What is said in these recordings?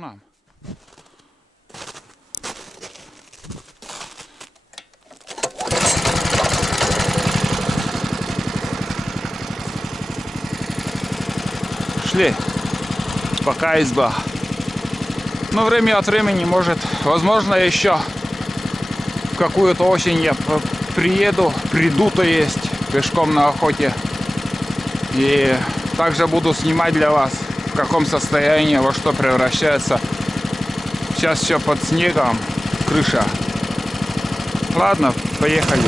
нам. Шли. Пока изба. Но время от времени, может, возможно, еще в какую-то осень я приду, то есть, пешком на охоте. И также буду снимать для вас, в каком состоянии, во что превращается. Сейчас еще под снегом крыша. Ладно, поехали.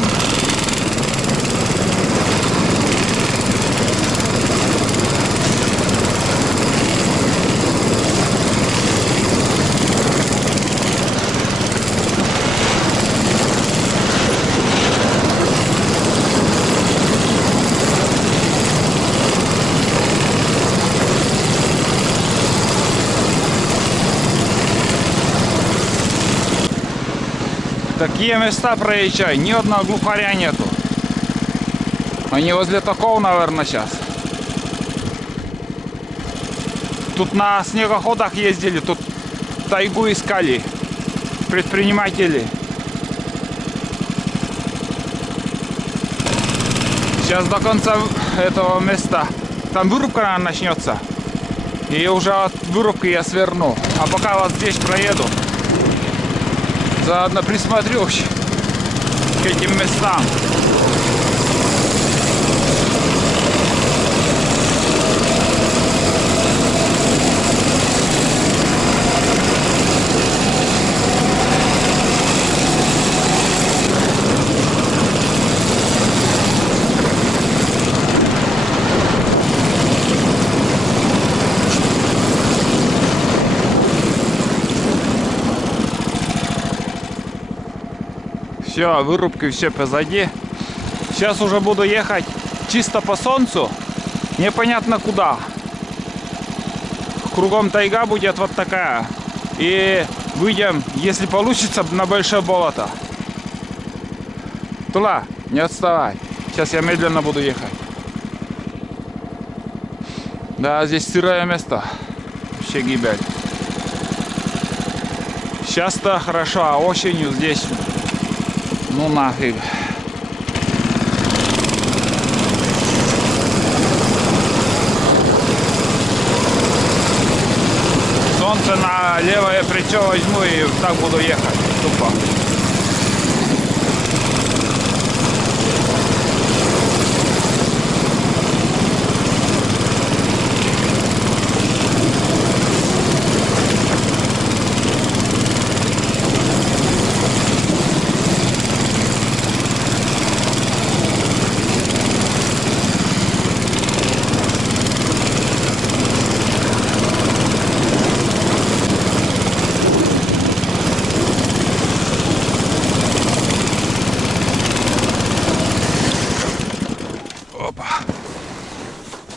Такие места проезжай, ни одного глухаря нету. Они возле такого, наверное, сейчас. Тут на снегоходах ездили, тут тайгу искали предприниматели. Сейчас до конца этого места там вырубка, наверное, начнется. И уже от вырубки я сверну. А пока вот здесь проеду, заодно присмотрюсь к этим местам. Все, вырубки все позади. Сейчас уже буду ехать чисто по солнцу. Непонятно куда. Кругом тайга будет вот такая. И выйдем, если получится, на большое болото. Тула, не отставай. Сейчас я медленно буду ехать. Да, здесь сырое место. Вообще гибель. Сейчас-то хорошо, а осенью здесь... Ну нафиг. Солнце на левое плечо возьму и так буду ехать. Тупо.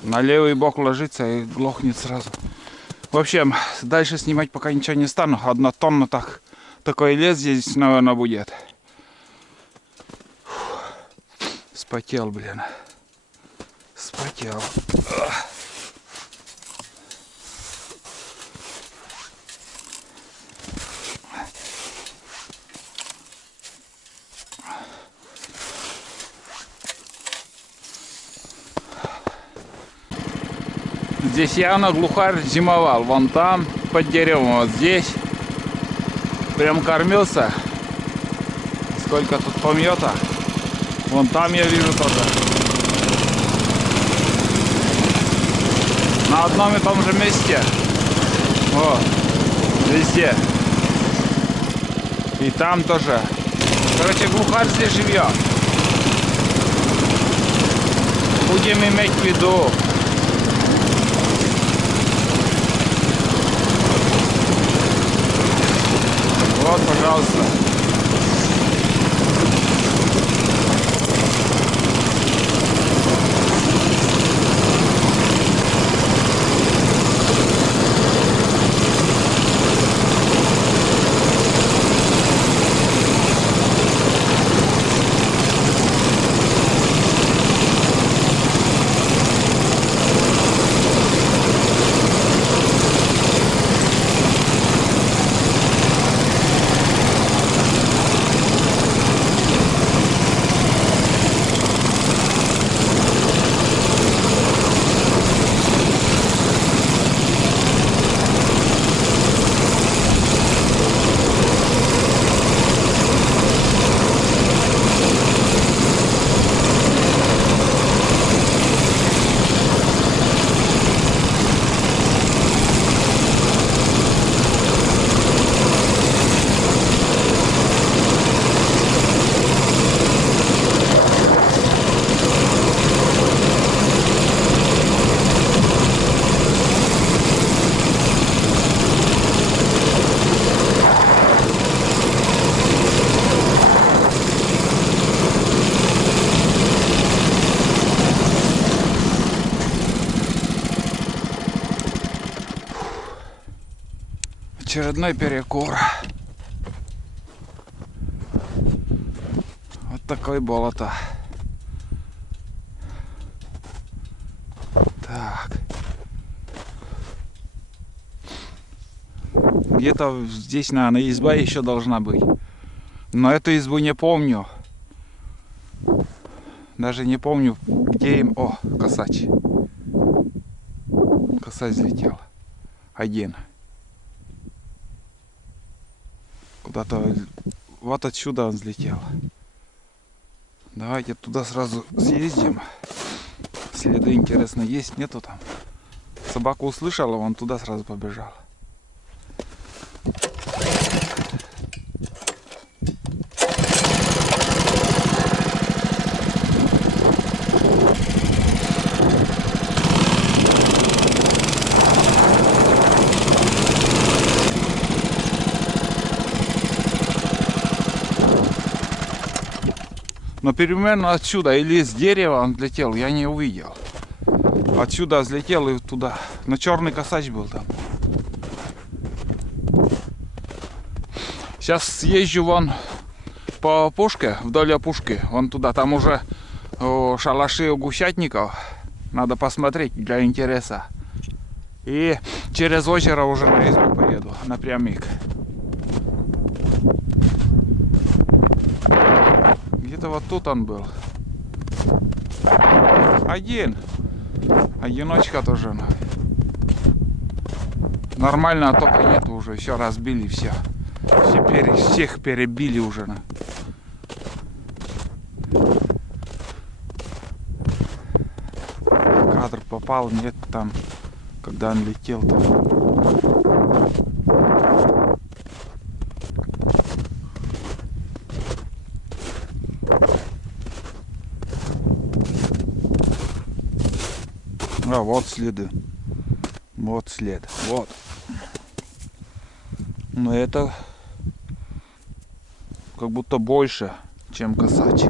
На левый бок ложится и глохнет сразу. В общем, дальше снимать пока ничего не стану. 1 тонна такой лес здесь, наверное, будет. Спотел, блин. Спотел. Здесь явно глухарь зимовал. Вон там, под деревом, вот здесь. Прям кормился. Сколько тут помета. Вон там я вижу тоже. На одном и том же месте. Вот. Везде. И там тоже. Короче, глухарь здесь живет. Будем иметь в виду. Вот, пожалуйста. Очередной перекур. Вот такое болото. Так. Где-то здесь, наверное, изба еще должна быть. Но эту избу не помню. Даже не помню, где им... О, косач. Косач взлетел. Один. Куда-то... Вот отсюда он взлетел. Давайте туда сразу съездим. Следы, интересно, есть, нету там. Собаку услышала, он туда сразу побежал. Но примерно отсюда или с дерева он летел, я не увидел. Отсюда взлетел и туда. Но черный косач был там. Сейчас съезжу вон по опушке, вдоль опушки. Вон туда, там уже шалаши у гусятников. Надо посмотреть для интереса. И через озеро уже на избу поеду, напрямик. Где-то вот тут он был. Один. Одиночка тоже. Нормально, а только нету уже. Все разбили, все. Всех перебили уже. Кадр попал, нет там, когда он летел там. А вот следы. Вот след. Вот. Но это как будто больше, чем косач.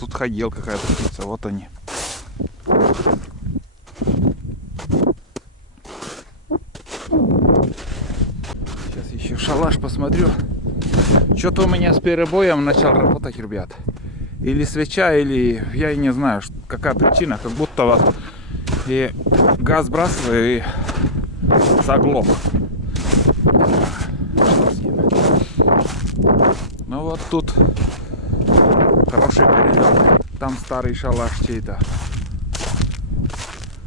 Тут ходил какая-то птица. Вот они. Сейчас еще шалаш посмотрю. Что-то у меня с перебоем начал работать, ребят. Или свеча, или я не знаю, какая причина. Как будто вот и газ сбрасываю и заглох. Ну вот тут хороший перелет. Там старый шалаш чей-то.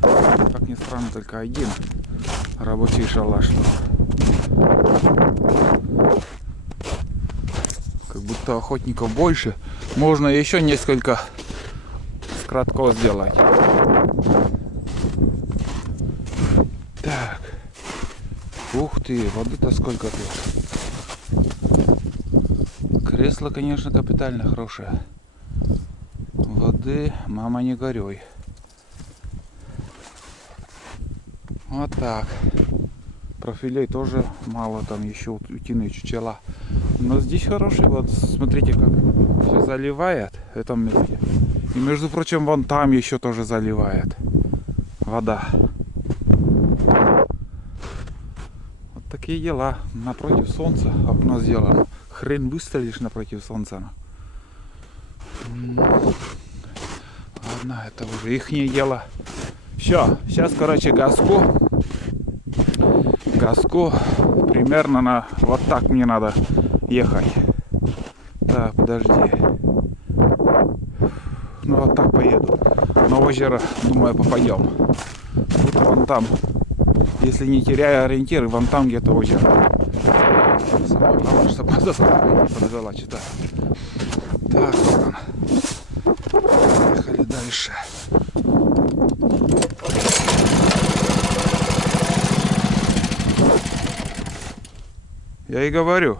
Как ни странно, только один рабочий шалаш. Как будто охотников больше. Можно еще несколько скратков сделать. Так. Ух ты, воды-то сколько тут. Кресло, конечно, капитально хорошее. Воды, мама, не горюй. Вот так. Профилей тоже мало, там еще утиные чучела. Но здесь хороший, вот смотрите, как все заливает в этом месте. И между прочим, вон там еще тоже заливает вода. Вот такие дела. Напротив солнца окно сделано. Хрен выстрелишь напротив солнца. Ладно, это уже ихнее дело. Все, сейчас, короче, газку примерно на вот так мне надо ехать. Так, подожди. Ну вот так поеду. На озеро, думаю, попадем. Тут вон там. Если не теряю ориентиры, вон там где-то озеро. Самое главное, чтобы за собой не подвела, что-то. Так, вот он. Поехали дальше. Я и говорю,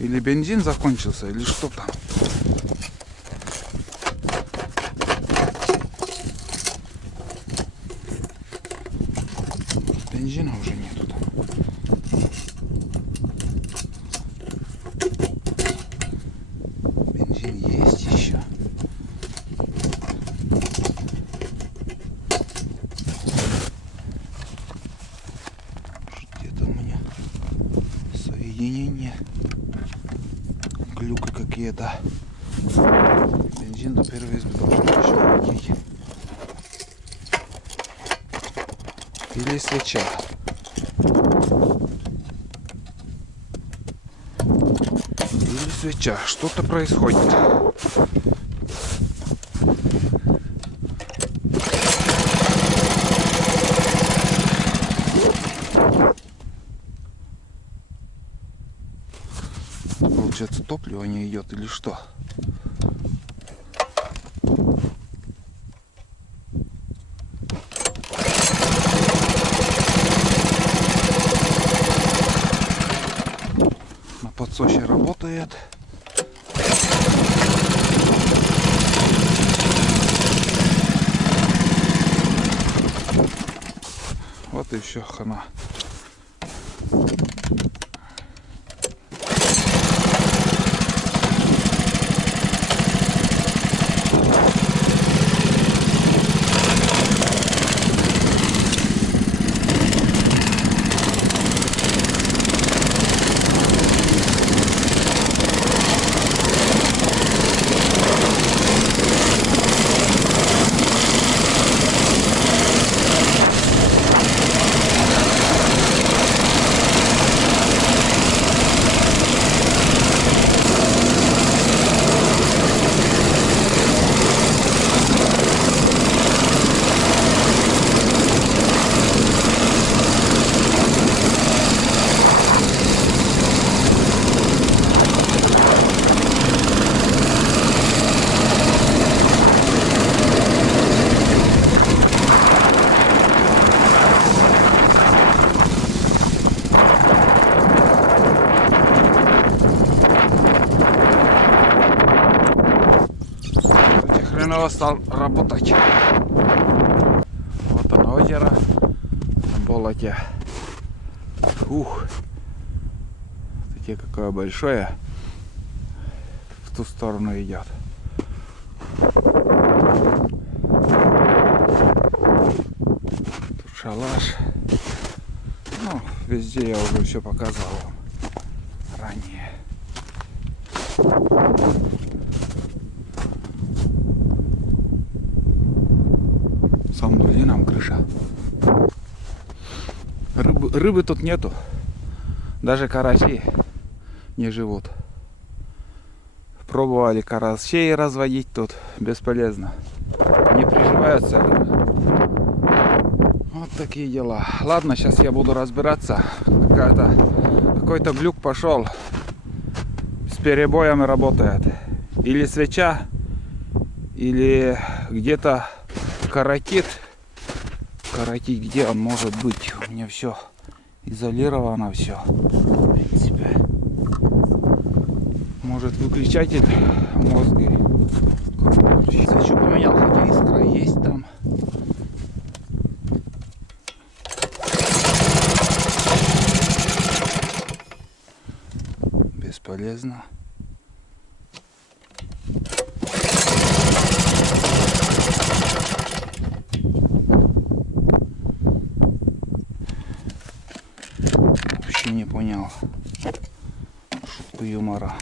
или бензин закончился, или что там. Бензина уже нету там. Бензин есть еще. Не-не-не. Глюки какие-то. Бензин до первой избы должен еще хватить. Или свеча. Или свеча. Что-то происходит. Получается, топливо не идет или что? На подсосе работает. Вот и все, хана. Стал работать. Вот оно озеро на болоте. Ух, смотрите, какое большое. В ту сторону идет. Тут шалаш. Ну, везде я уже все показывал вам ранее. Сам долинам крыша. Рыбы тут нету. Даже карасей не живут. Пробовали карасей разводить тут. Бесполезно. Не приживаются рыбы. Вот такие дела. Ладно, сейчас я буду разбираться. Какой-то глюк пошел. С перебоями работает. Или свеча, или где-то коротит. Коротить, где он может быть? У меня все изолировано, все. В принципе. Может, выключатель мозги. Свечу поменял, хотя искра есть там. Бесполезно. Не понял шутку юмора.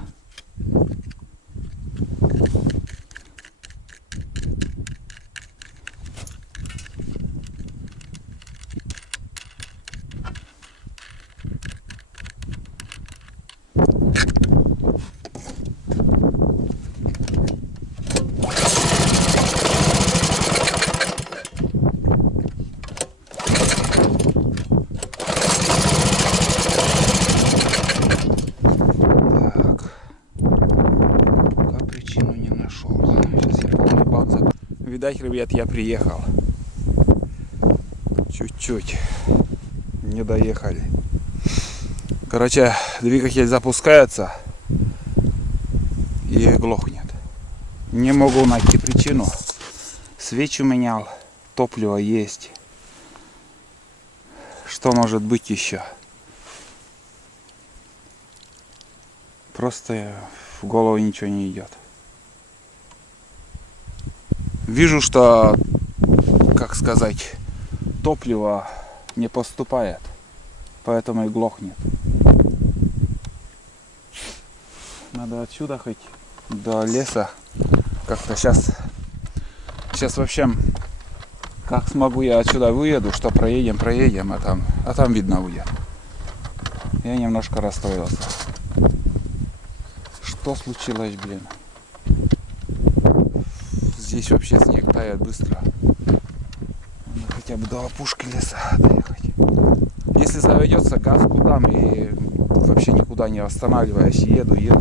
Видать, ребят, я приехал. Чуть-чуть не доехали. Короче, двигатель запускается и глохнет. Не могу найти причину. Свечу менял, топливо есть. Что может быть еще? Просто в голову ничего не идет. Вижу, что, как сказать, топливо не поступает, поэтому и глохнет. Надо отсюда хоть до леса. Как-то сейчас вообще, как смогу я отсюда выеду, что проедем, а там видно будет. Я немножко расстроился. Что случилось, блин? Здесь вообще снег тает быстро. Надо хотя бы до опушки леса доехать. Если заведется, газку дам и вообще никуда не останавливаясь, еду еще.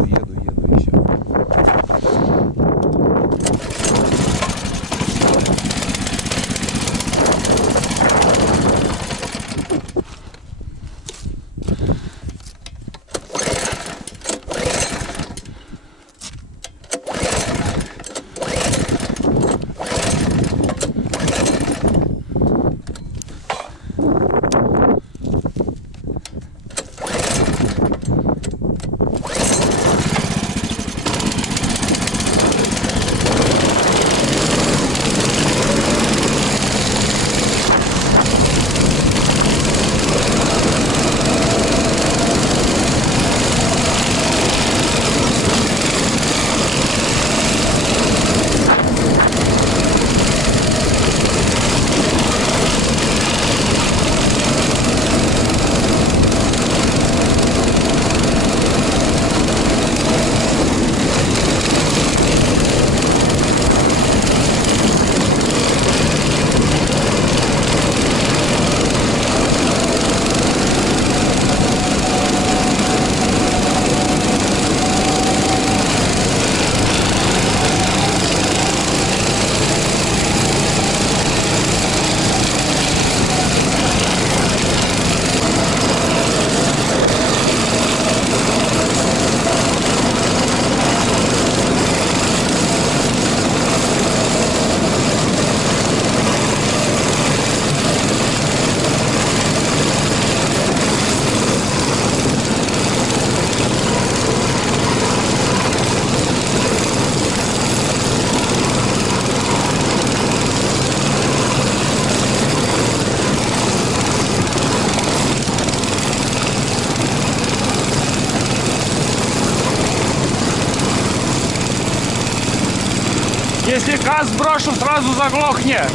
Если газ сброшу, сразу заглохнет.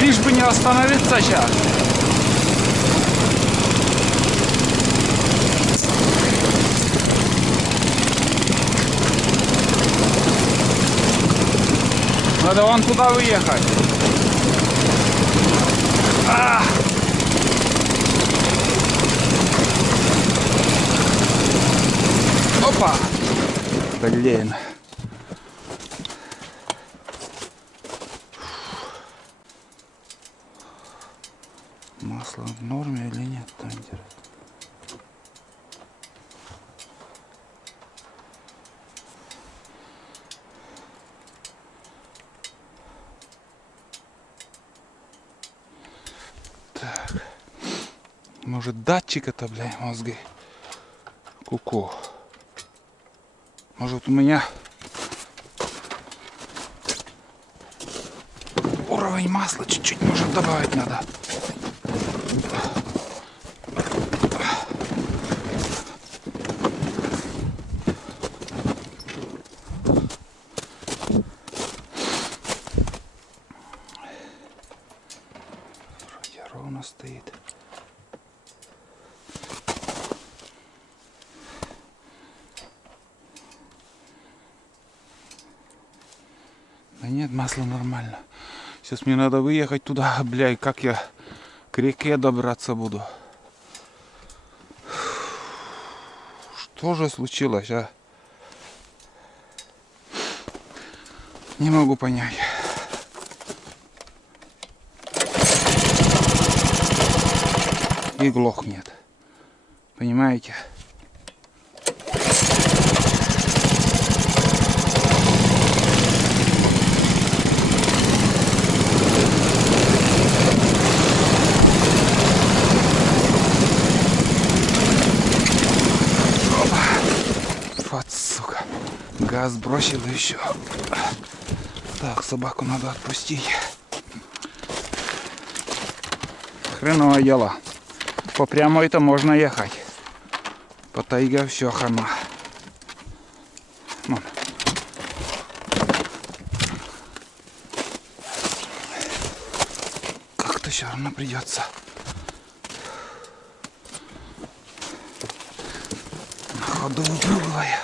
Лишь бы не остановиться сейчас. Надо вон туда выехать. Опа! Блин. Масло в норме или нет, там интересно. Так. Может, датчик это, бля, мозги? Ку-ку. Может, у меня уровень масла чуть-чуть, может, добавить надо. Вроде ровно стоит. Да нет, масло нормально. Сейчас мне надо выехать туда, бля, и как я к реке добраться буду. Что же случилось, а? Не могу понять. И глохнет. Понимаете? Вот, сука. Газ бросил еще. Так, собаку надо отпустить. Хреново дело. По прямой-то можно ехать. По тайге все хана. Вон. Как-то все равно придется. На ходу выпрыгивая.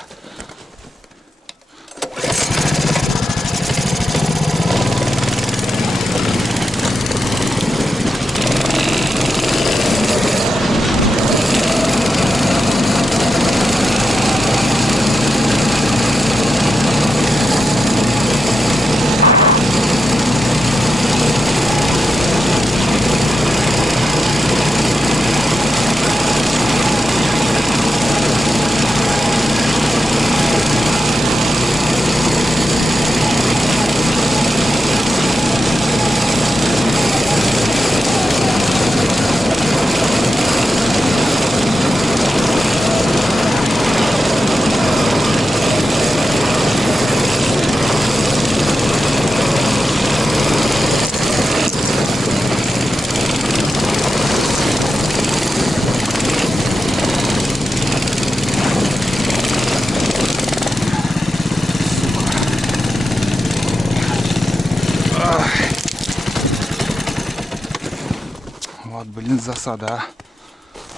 Вот, блин, засада, а.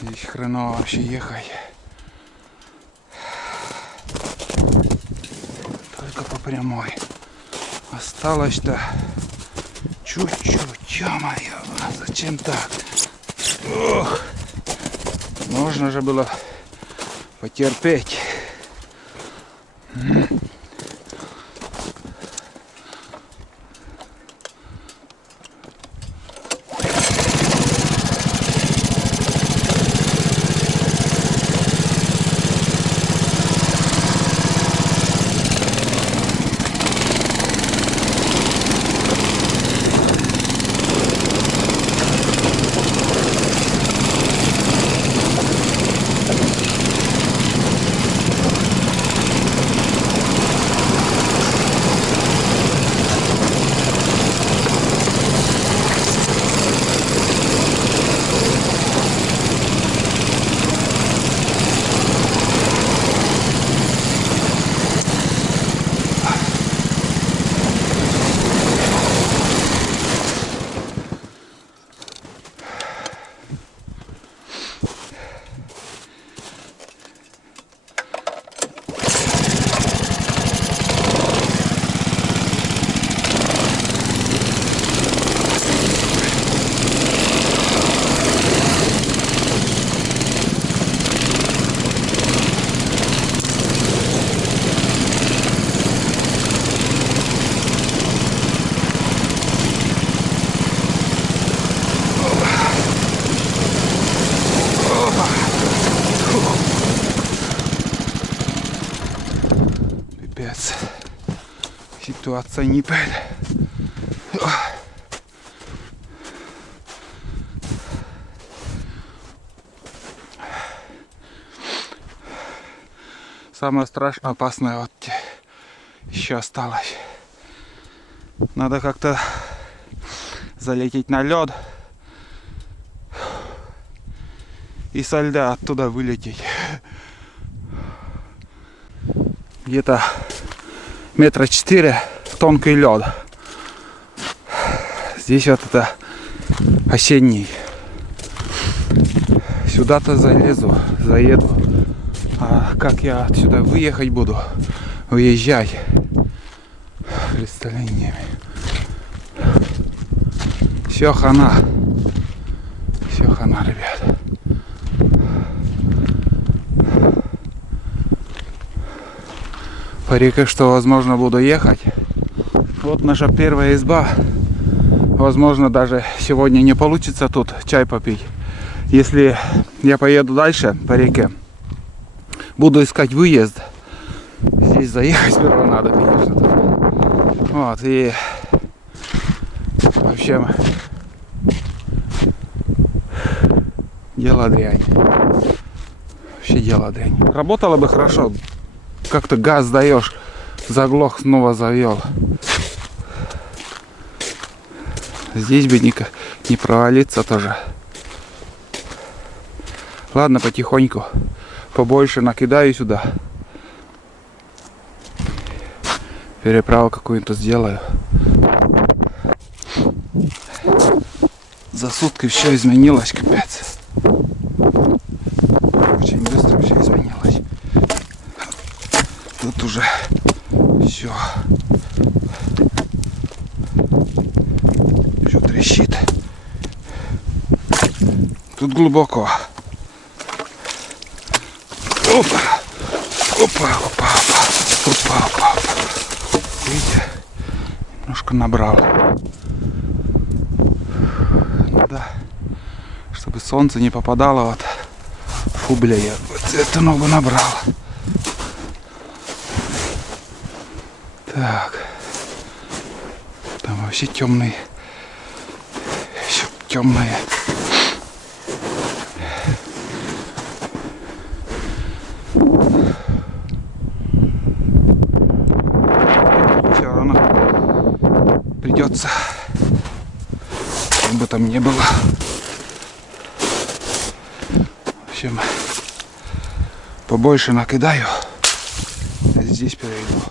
Здесь хреново вообще ехать. Только по прямой. Осталось-то чуть-чуть. Ё-моё, зачем так? Ох. Можно же было потерпеть. Пипец. Ситуация не пыль. Самое страшное, опасное вот еще осталось. Надо как-то залететь на лед и со льда оттуда вылететь. Где-то 4 метра тонкий лед. Здесь вот это осенний. Сюда-то залезу, заеду. А как я отсюда выехать буду? Выезжать. Представления не имею. Все хана. Все хана, ребят. Парика, что возможно буду ехать. Вот наша первая изба. Возможно, даже сегодня не получится тут чай попить. Если я поеду дальше по реке, буду искать выезд. Здесь заехать сперва надо, конечно. Вот, и в общем, дело дрянь. Вообще дело дрянь. Работало бы хорошо. Как-то газ даешь, заглох, снова завел. Здесь бы не провалиться тоже. Ладно, потихоньку побольше накидаю сюда. Переправу какую-то сделаю. За сутки все изменилось, капец. Очень быстро все изменилось. Тут уже все трещит. Тут глубоко. Опа, опа, опа, опа, опа, опа. Видите, немножко набрал. Ну да, чтобы солнце не попадало, вот. Фу, бля, я вот эту ногу набрал. Так, там вообще темные, еще темные. Все равно придется, как бы там ни было. В общем, побольше накидаю, здесь перейду.